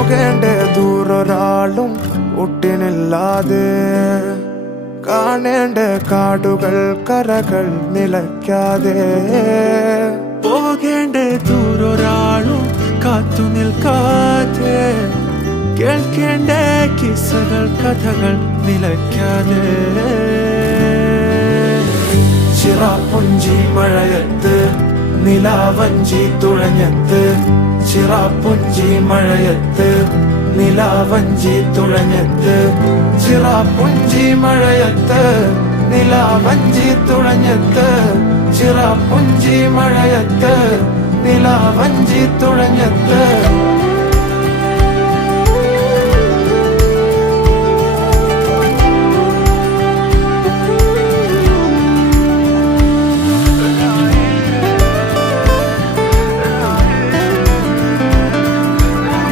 പോകേണ്ട ദൂരൊരാളും ഒട്ടിനില്ലാതെ, കാണേണ്ട കാടുകൾ കരകൾ നിലയ്ക്കാതെ, പോകേണ്ട ദൂരൊരാളും കാത്തു നിൽക്കാതെ, കേൾക്കേണ്ട കിസ്സകൾ കഥകൾ നിലയ്ക്കാതെ. ചിറാപ്പുഞ്ചി മഴയത്ത് നിലാവഞ്ചി തുഴഞ്ഞത്ത്, ചിറാപ്പുഞ്ചി മഴയത്ത് നിലാവഞ്ചി തുഴഞ്ഞത്ത്, ചിറാപ്പുഞ്ചി മഴയത്ത് നിലാവഞ്ചി തുഴഞ്ഞത്ത്, ചിറാപ്പുഞ്ചി മഴയത്ത് നിലാവഞ്ചി തുഴഞ്ഞത്ത്.